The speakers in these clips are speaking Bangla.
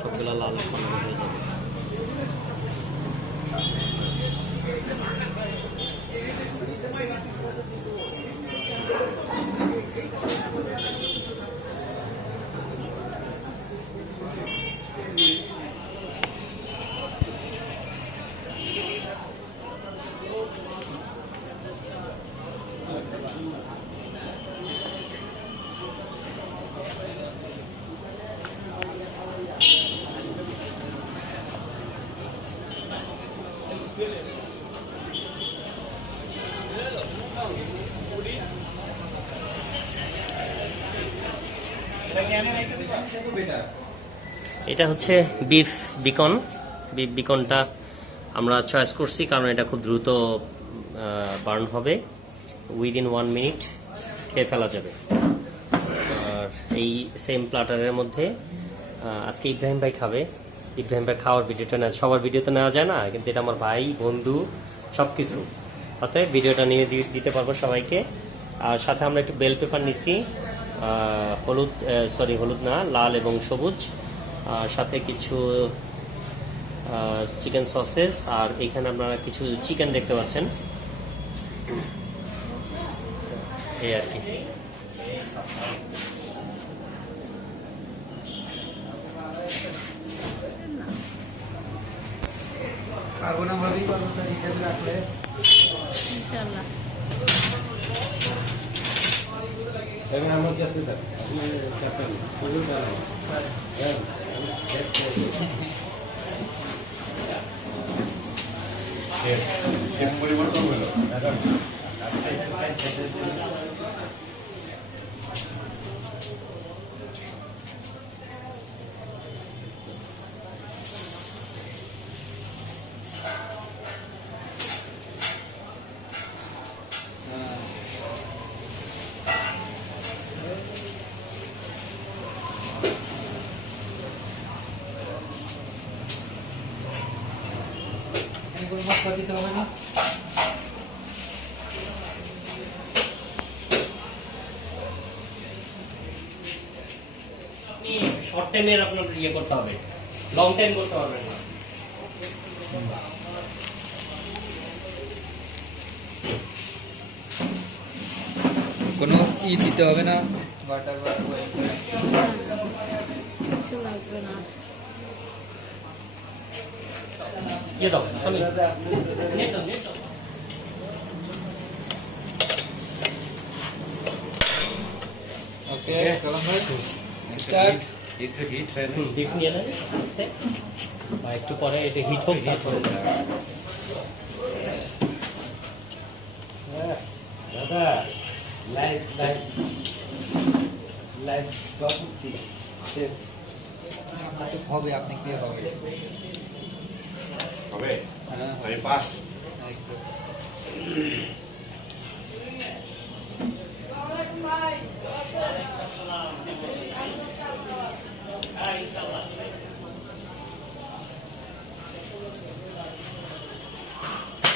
সবগুলো লাল কালার হয়ে যাবে। এটা হচ্ছে বিফ বিকন। বিফ বিকনটা আমরা চয়েস করছি কারণ এটা খুব দ্রুত বার্ন হবে, উইদিন 1 মিনিট খেয়ে ফেলা যাবে। আর এই সেম প্লাটারের মধ্যে আজকে ইব্রাহিম ভাই খাবে। ইব্রাহিম ভাই খাওয়ার ভিডিওটা না, সবার ভিডিওতে নেওয়া যায় না, কিন্তু এটা আমার ভাই বন্ধু সব কিছু, অতএব ভিডিওটা নিয়ে দিতে পারবো সবাইকে। আর সাথে আমরা একটু বেল পেপার নিছি, হলুদ, সরি হলুদ না, লাল এবং সবুজ, সাথে কিছু চিকেন সসেস, আর এখানে আপনারা কিছু চিকেন দেখতে পাচ্ছেন, এই আর কি। পরিবর্তন হলো মশলা দিতে হবে না। আপনি শর্ট টাইমের আপনার ইয়ে করতে হবে, লং টাইম করতে পারবেন না। কোনো দিতে হবে না, বাটার কিছু লাগবে না। ইয়ে দাও, আমি নেট দাও। ওকে চলো ভাই স্টার্ট। হিট হয় না, হিট নিয়ে নেন আস্তে আস্তে, আর একটু পরে এটা হিট হোক, তারপরে দাদা লাইভ লাইভ লাইভ ব্লগ করছি। হবে আপনি কি হবে হবে হ্যাঁ আমি পাস। একদম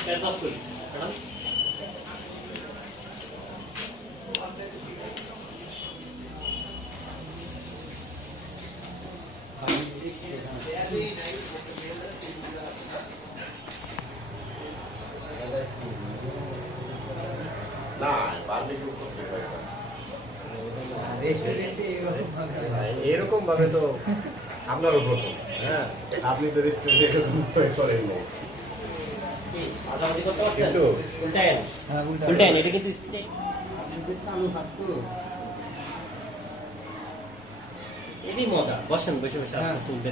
That's all sweet. না বারবিকিউ করতে পারি না। রেস্টুরেন্টে এরকম ভাবে তো আপনারও প্রথম। হ্যাঁ, আপনি তো রেস্টুরেন্টে এরকম করেন নাই। আজাদি করতে পারছেন? কিন্তু উল্টায়েন, হ্যাঁ উল্টায়েন, এটা কিন্তু স্টেক। এটাই মজা। বসেন, বসে বসে আস্তে আস্তে উল্টে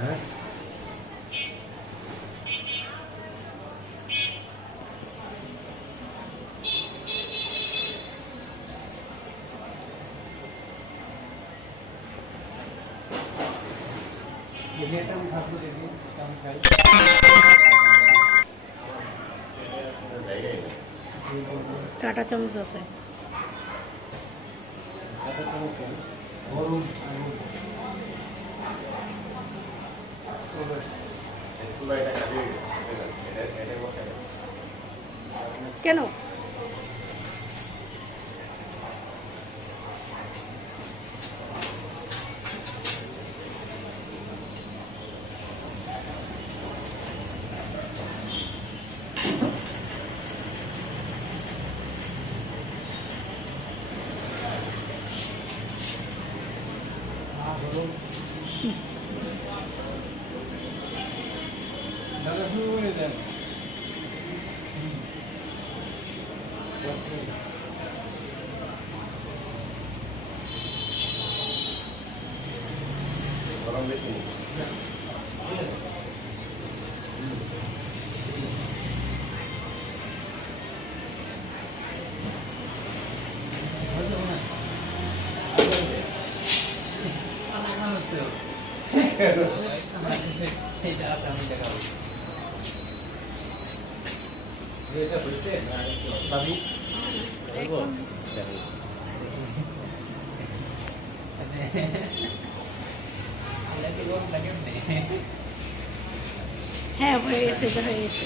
হ্যাঁ কাঁটা চামচ আছে। কেন গরম বেশি নেই। এটা আছে আমি দেখাবো। এটা হয়েছে না একটু ভাবি এখন দেখেন আলাদা রকম লাগে না। হ্যাঁ হয়ে গেছে, এটা হয়ে গেছে।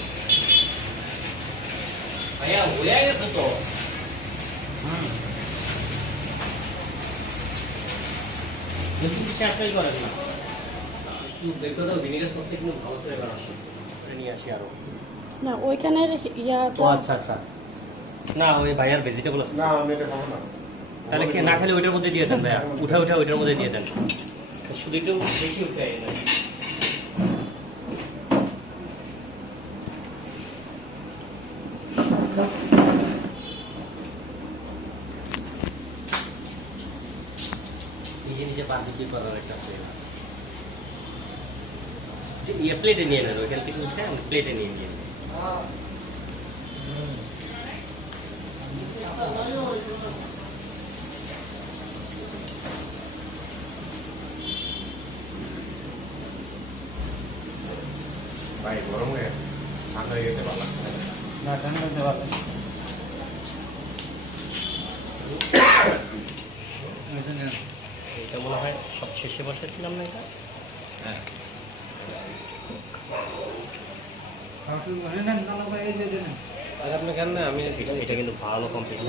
ভাইয়া হয়ে গেছে তো যদি কিছু চাটটাই করেন না একটু বের করে দাও ভিনেগার সসটা কিন্তু ভালো করে বানাচ্ছি করে নিয়ে আসি আরো না ওইখানের ও ইয়াটা আচ্ছা আচ্ছা না ওই ভাইয়ার ভেজিটেবল আছে না আমি এটা খাবো না। তাহলে কি না খেলে ওইটার মধ্যে দিয়ে দেন ভাইয়া উঠা উঠা ওইটার মধ্যে দিয়ে দেন শুধু একটু বেশি উঠাই না নিজে নিজে বারবিকিউ করার একটা ফ্লেভার ইয়ে প্লেটে নিয়ে নেন ওইখান থেকে উঠে প্লেটে নিয়ে নিয়ে নেন। ভাই গরম হয়ে গেছে, ঠান্ডা হয়ে গেছে ভালো লাগছে না। না ঠান্ডা হতে পারবে। এটা মনে হয় সব শেষে বসেছিলাম না এটা হ্যাঁ খাওয়া শুরু করে নেন, নানা ভাই এই যে দেন। আর আপনার কেন না আমি এটা কিন্তু ভালো কমপ্লিট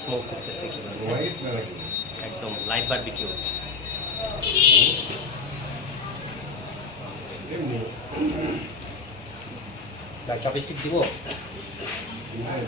স্মোক করতেছে কিভাবে ঘুমাই গেছি না নাকি? একদম লাইট বারবিকিউ এমনি। চপস্টিক দিব এমনি।